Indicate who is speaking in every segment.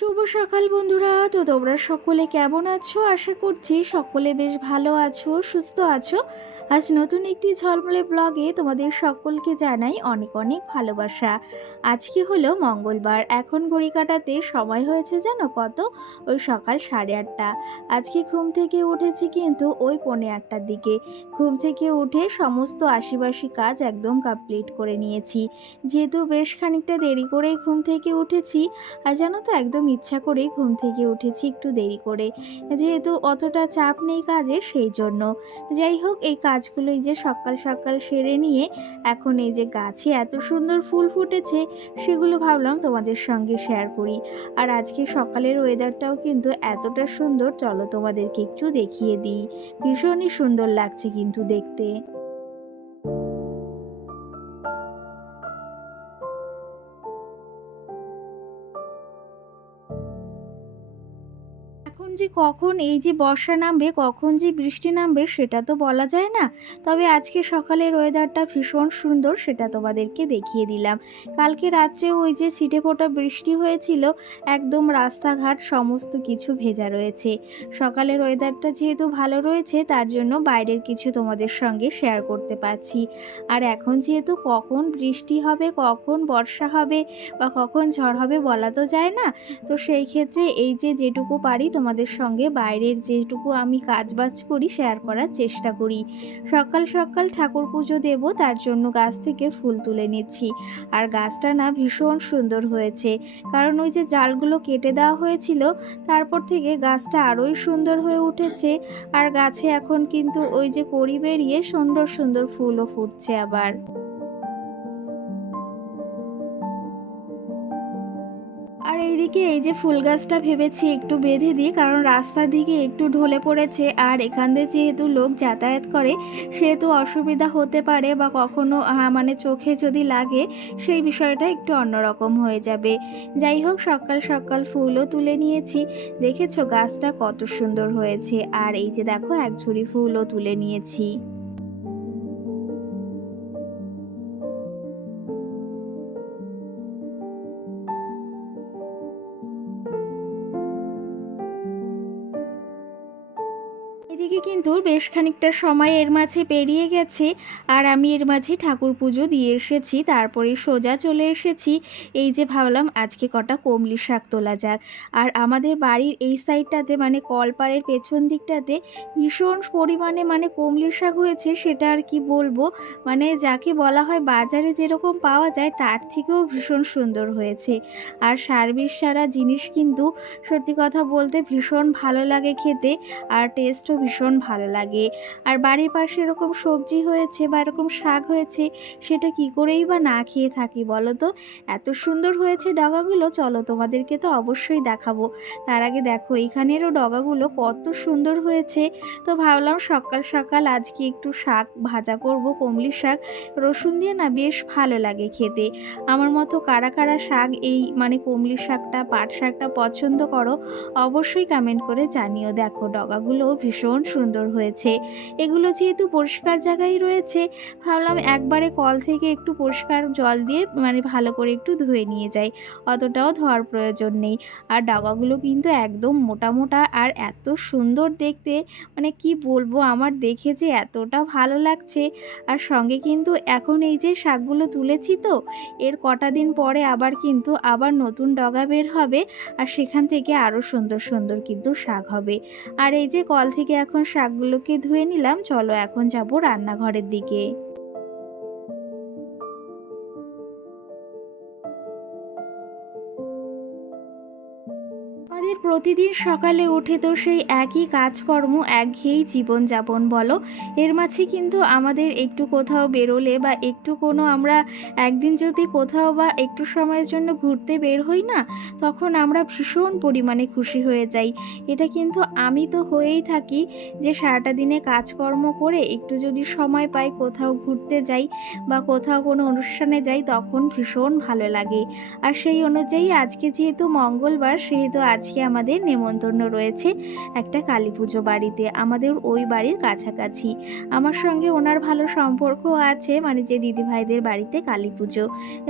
Speaker 1: শুভ সকাল বন্ধুরা। তো তোমরা সকলে কেমন আছো? আশা করছি সকলে বেশ ভালো আছো, সুস্থ আছো। আজ নতুন একটি ঝলমলে ব্লগে তোমাদের সকলকে জানাই অনেক অনেক ভালোবাসা। আজকে হলো মঙ্গলবার, এখন ঘড়ি কাটাতে সময় হয়েছে জানো কত? ওই সকাল সাড়ে আটটা। আজকে ঘুম থেকে উঠেছি কিন্তু ওই পৌনে আটটার দিকে। ঘুম থেকে উঠে সমস্ত আশিবাসি কাজ একদম কমপ্লিট করে নিয়েছি। যেহেতু বেশ খানিকটা দেরি করেই ঘুম থেকে উঠেছি, আর জানো তো একদম ইচ্ছা করে ঘুম থেকে উঠেছি একটু দেরি করে। যেহেতু অতটা চাপ নেই কাজে সেই জন্য। যাই হোক, এই কাজগুলো এই যে সকাল সকাল সেরে নিয়ে এখন এই যে গাছে এত সুন্দর ফুল ফুটেছে, সেগুলো ভাবলাম তোমাদের সঙ্গে শেয়ার করি। আর আজকে সকালের ওয়েদারটাও কিন্তু এতটা সুন্দর, চলো তোমাদেরকে একটু দেখিয়ে দিই। ভীষণই সুন্দর লাগছে কিন্তু দেখতে। কখন এই যে বর্ষা নামবে, কখন যে বৃষ্টি নামবে সেটা তো বলা যায় না। তবে আজকে সকালের ওয়েদারটা ভীষণ সুন্দর সেটা তোমাদেরকে দেখিয়ে দিলাম। কালকে রাত্রে ওই যে ছিটে ফোটা বৃষ্টি হয়েছিল, একদম রাস্তাঘাট সমস্ত কিছু ভেজা রয়েছে। সকালের ওয়েদারটা যেহেতু ভালো রয়েছে, তার জন্য বাইরের কিছু তোমাদের সঙ্গে শেয়ার করতে পারছি। আর এখন যেহেতু কখন বৃষ্টি হবে, কখন বর্ষা হবে বা কখন ঝড় হবে বলা তো যায় না, তো সেই ক্ষেত্রে এই যে যেটুকু পারি তোমাদের সঙ্গে বাইরের যেটুকু আমি কাজবাজ করি শেয়ার করার চেষ্টা করি। সকাল সকাল ঠাকুর পুজো দেব, তার জন্য গাছ থেকে ফুল তুলে নিচ্ছি। আর গাছটা না ভীষণ সুন্দর হয়েছে। কারণ ওই যে জালগুলো কেটে দেওয়া হয়েছিল, তারপর থেকে গাছটা আরোই সুন্দর হয়ে উঠেছে। আর গাছে এখন কিন্তু ওই যে কড়ি বেরিয়ে সুন্দর সুন্দর ফুলও ফুটছে আবার। আর এইদিকে এই যে ফুল গাছটা ভেবেছি একটু বেঁধে দিই, কারণ রাস্তার দিকে একটু ঢলে পড়েছে। আর এখান দিয়ে যেহেতু লোক যাতায়াত করে সেহেতু অসুবিধা হতে পারে বা কখনো মানে চোখে যদি লাগে, সেই বিষয়টা একটু অন্যরকম হয়ে যাবে। যাই হোক, সকাল সকাল ফুলও তুলে নিয়েছি। দেখেছ গাছটা কত সুন্দর হয়েছে। আর এই যে দেখো, এক ঝুড়ি ফুলও তুলে নিয়েছি। কিন্তু বেশ খানিকটা সময় এর মাঝে পেরিয়ে গেছে আর আমি এর মাঝে ঠাকুর পুজো দিয়ে এসেছি, তারপরে সোজা চলে এসেছি। এই যে ভাবলাম আজকে কটা কমলি শাক তোলা যাক। আর আমাদের বাড়ির এই সাইডটাতে মানে কলপাড়ের পেছন দিকটাতে ভীষণ পরিমাণে মানে কমলি শাক হয়েছে, সেটা আর কি বলব? মানে যাকে বলা হয় বাজারে যেরকম পাওয়া যায়, তার থেকেও ভীষণ সুন্দর হয়েছে। আর সার্ভিস সারা জিনিস কিন্তু সত্যি কথা বলতে ভীষণ ভালো লাগে খেতে, আর টেস্টও ভীষণ ভালো লাগে। আর বাড়ির পাশে এরকম সবজি হয়েছে বা এরকম শাক হয়েছে, সেটা কি করেই বা না খেয়ে থাকি বলো তো? এত সুন্দর হয়েছে ডগাগুলো, চলো তোমাদেরকে তো অবশ্যই দেখাবো। তার আগে দেখো, এখানেরও ডগাগুলো কত সুন্দর হয়েছে। তো ভাবলাম সকাল সকাল আজকে একটু শাক ভাজা করব, কমলি শাক। রসুন দিয়ে না বেশ ভালো লাগে খেতে। আমার মতো কারা কারা শাক এই মানে কমলি শাকটা, পাট শাকটা পছন্দ করো, অবশ্যই কমেন্ট করে জানিও। দেখো, ডগাগুলো ভীষণ সুন্দর হয়েছে। এগুলো যেহেতু পরিষ্কার জায়গায় রয়েছে, ভাবলাম একবারে কল থেকে একটু পরিষ্কার জল দিয়ে মানে ভালো করে একটু ধুয়ে নিয়ে যাই। অতটাও ধোয়ার প্রয়োজন নেই। আর ডগাগুলো কিন্তু একদম মোটা মোটা আর এত সুন্দর দেখতে। মানে কি বলব, আমার দেখে যে এতটা ভালো লাগছে। আর সঙ্গে কিন্তু এখন এই যে শাকগুলো তুলেছি তো, এর কটা দিন পরে আবার কিন্তু আবার নতুন ডগা বের হবে আর সেখান থেকে আরও সুন্দর সুন্দর কিন্তু শাক হবে। আর এই যে কল থেকে এখন শাকগুলোকে ধুয়ে নিলাম চলো এখন যাব রান্নাঘরের দিকে। আমাদের প্রতিদিন সকালে উঠে তো সেই একই কাজকর্ম, একঘেয়েই জীবনযাপন বলো। এর মাঝে কিন্তু আমাদের একটু কোথাও বেরোলে বা একটু কোনো আমরা একদিন যদি কোথাও বা একটু সময়ের জন্য ঘুরতে বের হই না, তখন আমরা ভীষণ পরিমাণে খুশি হয়ে যাই। এটা কিন্তু আমি তো হয়েই থাকি যে সারাটা দিনে কাজকর্ম করে একটু যদি সময় পাই কোথাও ঘুরতে যাই বা কোথাও কোনো অনুষ্ঠানে যাই, তখন ভীষণ ভালো লাগে। আর সেই অনুযায়ী আজকে যেহেতু মঙ্গলবার, সেহেতু আজকে আমাদের নেমন্তন্ন রয়েছে। একটা কালী পুজো বাড়িতে আমাদের ওই বাড়ির কাছাকাছি। আমার সঙ্গে ওনার ভালো সম্পর্ক আছে মানে যে দিদিভাইদের বাড়িতে কালী পুজো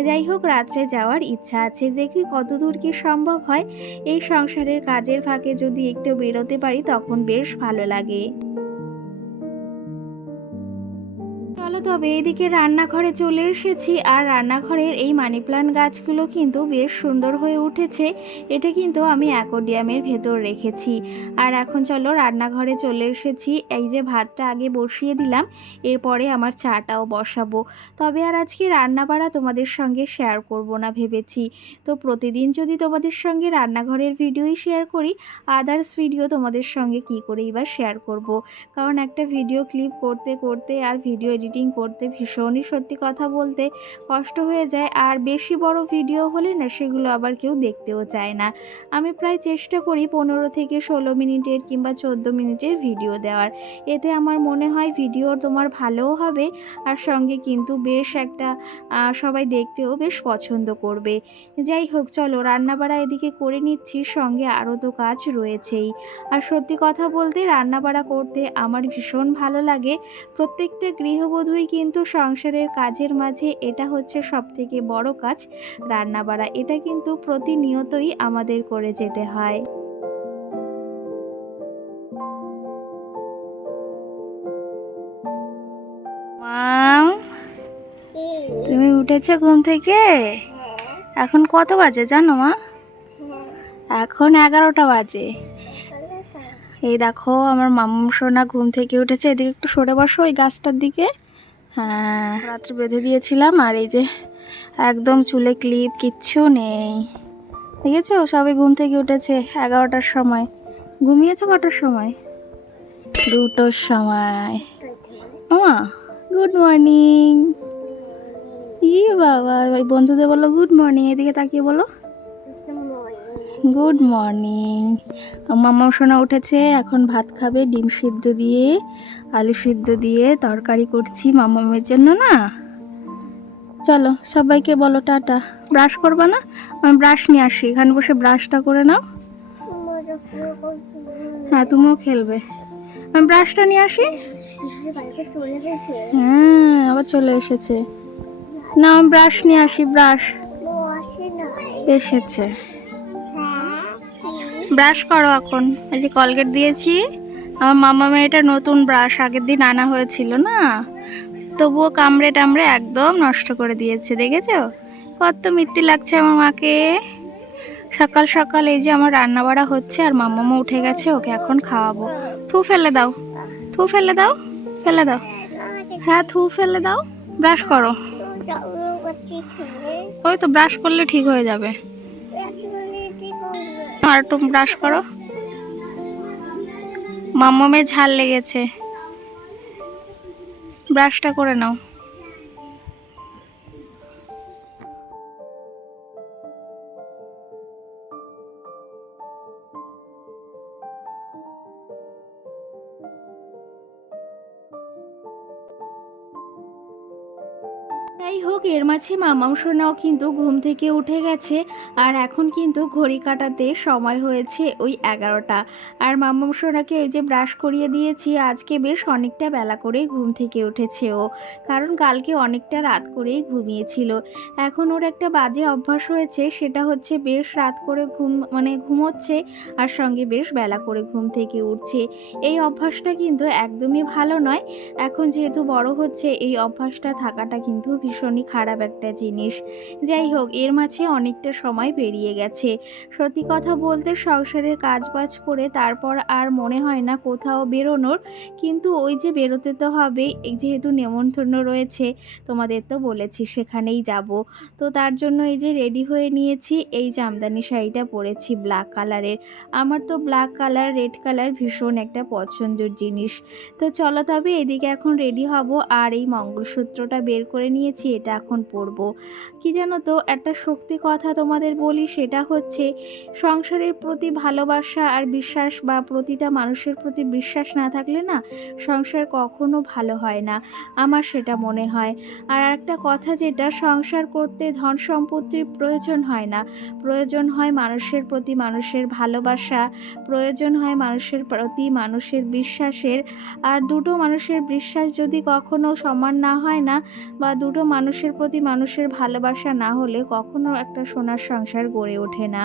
Speaker 1: যাই হোক, রাত্রে যাওয়ার ইচ্ছা আছে। দেখি কতদূর কি সম্ভব হয়। এই সংসারের কাজের ফাঁকে যদি একটু বেরোতে পারি, তখন বেশ ভালো লাগে। তবে এদিকে রান্নাঘরে চলে এসেছি আর রান্নাঘরের এই মানি প্লান্ট গাছগুলো কিন্তু বেশ সুন্দর হয়ে উঠেছে। এটা কিন্তু আমি অ্যাকোডিয়ামের ভেতর রেখেছি। আর এখন চলো রান্নাঘরে চলে এসেছি। এই যে ভাতটা আগে বসিয়ে দিলাম, এরপরে আমার চাটাও বসাবো। তবে আর আজকে রান্না বাড়া তোমাদের সঙ্গে শেয়ার করব না ভেবেছি। তো প্রতিদিন যদি তোমাদের সঙ্গে রান্নাঘরের ভিডিওই শেয়ার করি আদার্স ভিডিও তোমাদের সঙ্গে কি করে এবার শেয়ার করব? কারণ একটা ভিডিও ক্লিপ করতে করতে আর ভিডিও এডিটিং করতে ভীষণই সত্যি কথা বলতে কষ্ট হয়ে যায়। আর বেশি বড় ভিডিও হলে না সেগুলো আবার কেউ দেখতেও চায় না। আমি প্রায় চেষ্টা করি পনেরো থেকে ষোলো মিনিটের কিংবা চোদ্দ মিনিটের ভিডিও দেওয়ার। এতে আমার মনে হয় ভিডিও তোমার ভালোও হবে, আর সঙ্গে কিন্তু বেশ একটা সবাই দেখতেও বেশ পছন্দ করবে। যাই হোক, চলো রান্নাবাড়া এদিকে করে নিচ্ছি, সঙ্গে আরও তো কাজ রয়েছেই। আর সত্যি কথা বলতে রান্নাবাড়া করতে আমার ভীষণ ভালো লাগে। প্রত্যেকটা গৃহবধূই কিন্তু সংসারের কাজের মাঝে এটা হচ্ছে সব থেকে বড় কাজ। রান্নাবাড়া এটা কিন্তু প্রতিনিয়তই আমাদের করে যেতে হয়। তুমি উঠেছো ঘুম থেকে? এখন কত বাজে জানো মা? এখন এগারোটা বাজে। এই দেখো আমার মাম্মু সোনা ঘুম থেকে উঠেছে এদিকে একটু সরে বসো ওই গাছটার দিকে। হ্যাঁ রাত্রে বেঁধে দিয়েছিলাম আর এই যে একদম চুলে ক্লিপ কিচ্ছু নেই। দেখেছ? সবাই ঘুম থেকে উঠেছে এগারোটার সময়। ঘুমিয়েছো কটার সময়? দুটোর সময়। মামা গুড মর্নিং ই বাবা, ওই বন্ধুদের বলো গুড মর্নিং এদিকে তাকিয়ে বলো। গুড মর্নিং মামা সোনা উঠেছে এখন ভাত খাবে ডিম সিদ্ধ দিয়ে আলু সিদ্ধ দিয়ে তরকারি করছি মামামের জন্য না? চলো সবাইকে বলো টাটা। ব্রাশ করবা না? আমি ব্রাশ নিয়ে আসি এখানে বসে ব্রাশটা করে নাও। হ্যাঁ তুমিও খেলবে। আমি ব্রাশটা নিয়ে আসি? হ্যাঁ আবার চলে এসেছে। না আমি ব্রাশ নিয়ে আসি ব্রাশ। এসেছে। ব্রাশ করো এখন। এই যে কলগেট দিয়েছি। আমার মামা মেয়েটা নতুন ব্রাশ আগের দিন আনা হয়েছিল না? তবুও কামড়ে টামড়ে একদম নষ্ট করে দিয়েছে দেখেছ? কত মিত্তি লাগছে আমার মাকে। সকাল সকাল এই যে আমার রান্না বাড়া হচ্ছে আর মামামা উঠে গেছে ওকে এখন খাওয়াবো। থু ফেলে দাও। থু ফেলে দাও। ফেলে দাও। হ্যাঁ থু ফেলে দাও। ব্রাশ করো। ওই তো ব্রাশ করলে ঠিক হয়ে যাবে। আর একটু ব্রাশ করো। মামমে ঝাল লেগেছে। ব্রাশটা করে নাও। যাই হোক, এর মাঝে মামাম সোনাও কিন্তু ঘুম থেকে উঠে গেছে আর এখন কিন্তু ঘড়ি কাটাতে সময় হয়েছে ওই এগারোটা। আর মামাম সোনাকে এই যে ব্রাশ করিয়ে দিয়েছি, আজকে বেশ অনেকটা বেলা করেই ঘুম থেকে উঠেছে ও, কারণ কালকে অনেকটা রাত করেই ঘুমিয়েছিল। এখন ওর একটা বাজে অভ্যাস হয়েছে, সেটা হচ্ছে বেশ রাত করে ঘুম মানে ঘুমোচ্ছে আর সঙ্গে বেশ বেলা করে ঘুম থেকে উঠছে। এই অভ্যাসটা কিন্তু একদমই ভালো নয়। এখন যেহেতু বড় হচ্ছে, এই অভ্যাসটা থাকাটা কিন্তু ভীষণই খারাপ একটা জিনিস। যাই হোক, এর মাঝে অনেকটা সময় পেরিয়ে গেছে। সত্যি কথা বলতে সংসারের কাজ বাজ করে তারপর আর মনে হয় না কোথাও বেরোনোর। কিন্তু ওই যে বেরোতে তো হবে যেহেতু নেমন্তন্ন রয়েছে, তোমাদের তো বলেছি সেখানেই যাব। তো তার জন্য এই যে রেডি হয়ে নিয়েছি, এই জামদানি শাড়িটা পরেছি ব্ল্যাক কালারের। আমার তো ব্ল্যাক কালার, রেড কালার ভীষণ একটা পছন্দের জিনিস। তো চলো তবে এদিকে এখন রেডি হব আর এই মঙ্গলসূত্রটা বের করে নিয়েছি। এটা এখন পরবো কি জানো তো, একটা শক্তি কথা তোমাদের বলি, সেটা হচ্ছে সংসারের প্রতি ভালোবাসা আর বিশ্বাস বা প্রতিটা মানুষের প্রতি বিশ্বাস না থাকলে না, সংসার কখনো ভালো হয় না, আমার সেটা মনে হয়। আর একটা কথা যেটা, সংসার করতে ধন সম্পত্তির প্রয়োজন হয় না। প্রয়োজন হয় মানুষের প্রতি মানুষের ভালোবাসা, প্রয়োজন হয় মানুষের প্রতি মানুষের বিশ্বাসের। আর দুটো মানুষের বিশ্বাস যদি কখনো সমান না হয় না, বা দুটো মানুষের প্রতি মানুষের ভালোবাসা না হলে কখনো একটা সোনার সংসার গড়ে ওঠে না।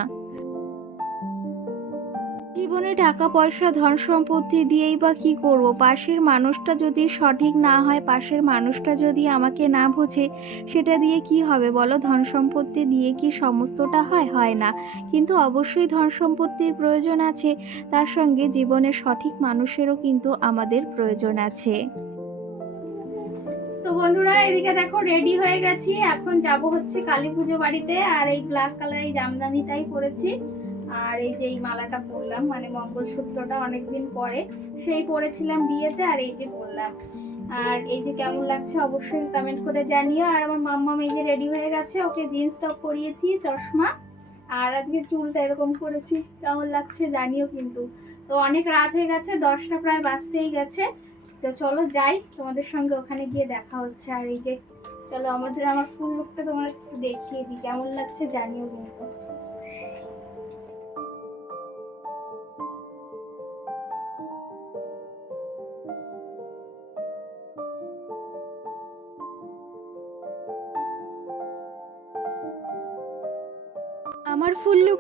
Speaker 1: জীবনে টাকা, পয়সা, ধন সম্পত্তি দিয়েই বা কী করব? পাশের মানুষটা যদি সঠিক না হয়, পাশের মানুষটা যদি আমাকে না বোঝে, সেটা দিয়ে কি হবে বলো? ধন সম্পত্তি দিয়ে কি সমস্তটা হয়? হয় না। কিন্তু অবশ্যই ধন সম্পত্তির প্রয়োজন আছে। তার সঙ্গে জীবনের সঠিক মানুষেরও কিন্তু আমাদের প্রয়োজন আছে। তো বন্ধুরা, এদিকে দেখো রেডি হয়ে গেছি। এখন যাব হচ্ছে কালী পুজো বাড়িতে, আর এই ব্ল্যাক কালার এই জামদানিটাই পরেছি। আর এই যে এই মালাটা পরলাম মানে মঙ্গলসূত্রটা অনেকদিন পরে। সেই পরেছিলাম বিয়েতে, আর এই যে পরলাম। আর এই যে কেমন লাগছে অবশ্যই কমেন্ট করে জানিও। আর আমার মাম্মাম এই যে রেডি হয়ে গেছে, ওকে জিন্স টপ পরিয়েছি, চশমা। আর আজকে চুলটা এরকম করেছি, কেমন লাগছে জানিও কিন্তু। তো অনেক রাত হয়ে গেছে, দশটা প্রায় বাজতেই গেছে। তো চলো যাই, তোমাদের সঙ্গে ওখানে গিয়ে দেখা হচ্ছে। আর এই যে, চলো আমাদের আমার ফুল লুকটা তোমার একটু দেখিয়ে দিই। কেমন লাগছে জানিও কিন্তু।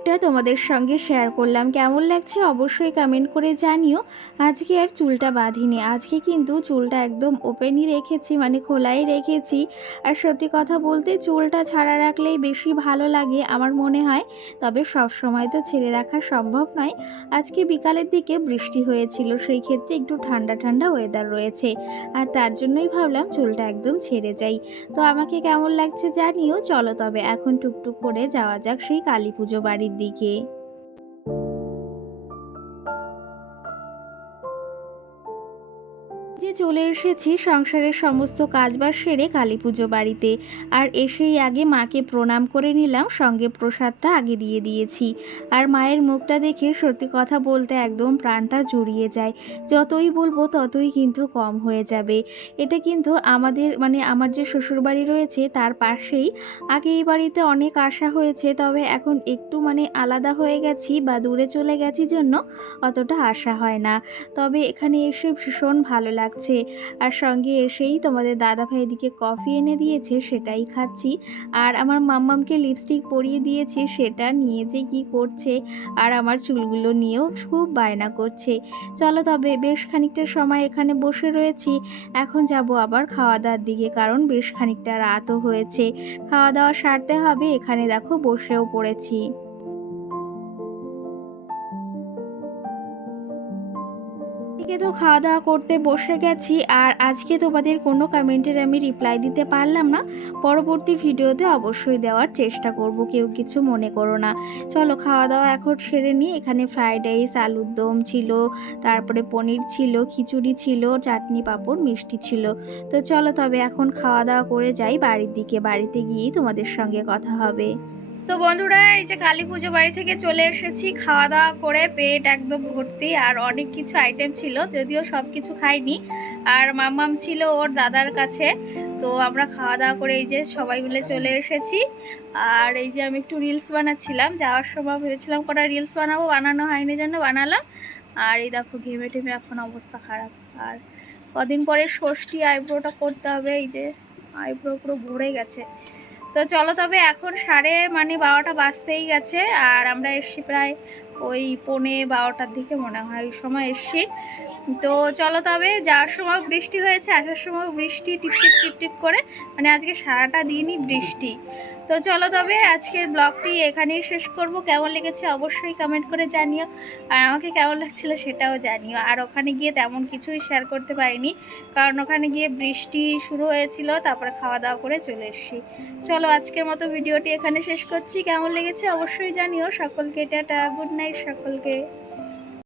Speaker 1: লুকটা তোমাদের সঙ্গে শেয়ার করলাম। কেমন লাগছে অবশ্যই কমেন্ট করে জানিও। আজকে আর চুলটা বাঁধিনি। আজকে কিন্তু চুলটা একদম ওপেনই রেখেছি মানে খোলাই রেখেছি। আর সত্যি কথা বলতে চুলটা ছাড়া রাখলেই বেশি ভালো লাগে আমার মনে হয়। তবে সব সময় তো ছেড়ে রাখা সম্ভব নয়। আজকে বিকালের দিকে বৃষ্টি হয়েছিল, সেই ক্ষেত্রে একটু ঠান্ডা ঠান্ডা ওয়েদার রয়েছে। আর তার জন্যই ভাবলাম চুলটা একদম ছেড়ে যাই। তো আমাকে কেমন লাগছে জানিও। চলো তবে এখন টুকটুক করে যাওয়া যাক সেই কালী পুজো বাড়ির দিকে যে চলে এসেছি সংসারের সমস্ত কাজবাজ সেরে কালী পুজো বাড়িতে। আর এসেই আগে মাকে প্রণাম করে নিলাম, সঙ্গে প্রসাদটা আগে দিয়ে দিয়েছি। আর মায়ের মুখটা দেখে সত্যি কথা বলতে একদম প্রাণটা জুড়িয়ে যায়। যতই বলব ততই কিন্তু কম হয়ে যাবে। এটা কিন্তু আমাদের মানে আমার যে শ্বশুরবাড়ি রয়েছে তার পাশেই। আগে এই বাড়িতে অনেক আশা হয়েছে, তবে এখন একটু মানে আলাদা হয়ে গেছি বা দূরে চলে গেছি জন্য অতটা আশা হয় না। তবে এখানে এসে ভীষণ ভালো লাগছে আর সঙ্গে এসেই তোমাদের দাদা ভাই এদিকে কফি এনে দিয়েছে, সেটাই খাচ্ছি। আর আমার মাম্মামকে লিপস্টিক পরিয়ে দিয়েছি, সেটা নিয়ে যে কি করছে, আর আমার চুলগুলো নিয়েও খুব বায়না করছে। চলো তবে বেশ খানিকটা সময় এখানে বসে রয়েছি। এখন যাব আবার খাওয়া দাওয়ার দিকে, কারণ বেশ খানিকটা রাতও হয়েছে। খাওয়া দাওয়া সারতে হবে, এখানে দেখো বসেও পড়েছি। এদিকে তো খাওয়া দাওয়া করতে বসে গেছি আর আজকে তোমাদের কোনো কমেন্টের আমি রিপ্লাই দিতে পারলাম না। পরবর্তী ভিডিওতে অবশ্যই দেওয়ার চেষ্টা করব, কেউ কিছু মনে করো না। চলো খাওয়া দাওয়া এখন সেরে নিই। এখানে ফ্রাইড রাইস, আলুর দম ছিল, তারপরে পনির ছিল, খিচুড়ি ছিল, চাটনি পাঁপড়, মিষ্টি ছিল। তো চলো তবে এখন খাওয়া দাওয়া করে যাই, বাড়ির দিকে, বাড়িতে গিয়েই তোমাদের সঙ্গে কথা হবে। তো বন্ধুরা, এই যে কালী পুজো বাড়ি থেকে চলে এসেছি খাওয়া দাওয়া করে পেট একদম ভর্তি আর অনেক কিছু আইটেম ছিল, যদিও সব কিছু খাইনি। আর মাম্মাম ছিল ওর দাদার কাছে, তো আমরা খাওয়া দাওয়া করে এই যে সবাই মিলে চলে এসেছি। আর এই যে আমি একটু রিলস বানাচ্ছিলাম, যাওয়ার সময় ভেবেছিলাম কটা রিলস বানাবো, বানানো হয়নি জন্য বানালাম। আর এই দেখো, ঘেমে টেমে এখন অবস্থা খারাপ। আর কদিন পরে ষষ্ঠী আইব্রোটা করতে হবে, এই যে আইব্রো পুরো ভরে গেছে। তো চলো তবে এখন সাড়ে মানে বারোটা বাজতেই গেছে, আর আমরা এসছি প্রায় ওই পনে বারোটার দিকে মনে হয় ওই সময় এসছি। তো চলো তবে যাওয়ার সময় বৃষ্টি হয়েছে, আসার সময় বৃষ্টি টিপটিপ টিপটিপ করে। মানে আজকে সারাটা দিনই বৃষ্টি। তো চলো তবে আজকের ব্লগটি এখানেই শেষ করব। কেমন লেগেছে অবশ্যই কমেন্ট করে জানিও। আর আমাকে কেমন লাগছিল সেটাও জানিও। আর ওখানে গিয়ে তেমন কিছুই শেয়ার করতে পারিনি। কারণ ওখানে গিয়ে বৃষ্টি শুরু হয়েছিল, তারপরে খাওয়া দাওয়া করে চলে এসেছি। চলো আজকের মতো ভিডিওটি এখানে শেষ করছি। কেমন লেগেছে অবশ্যই জানিও। সকলকে টাটা গুড নাইট সকলকে।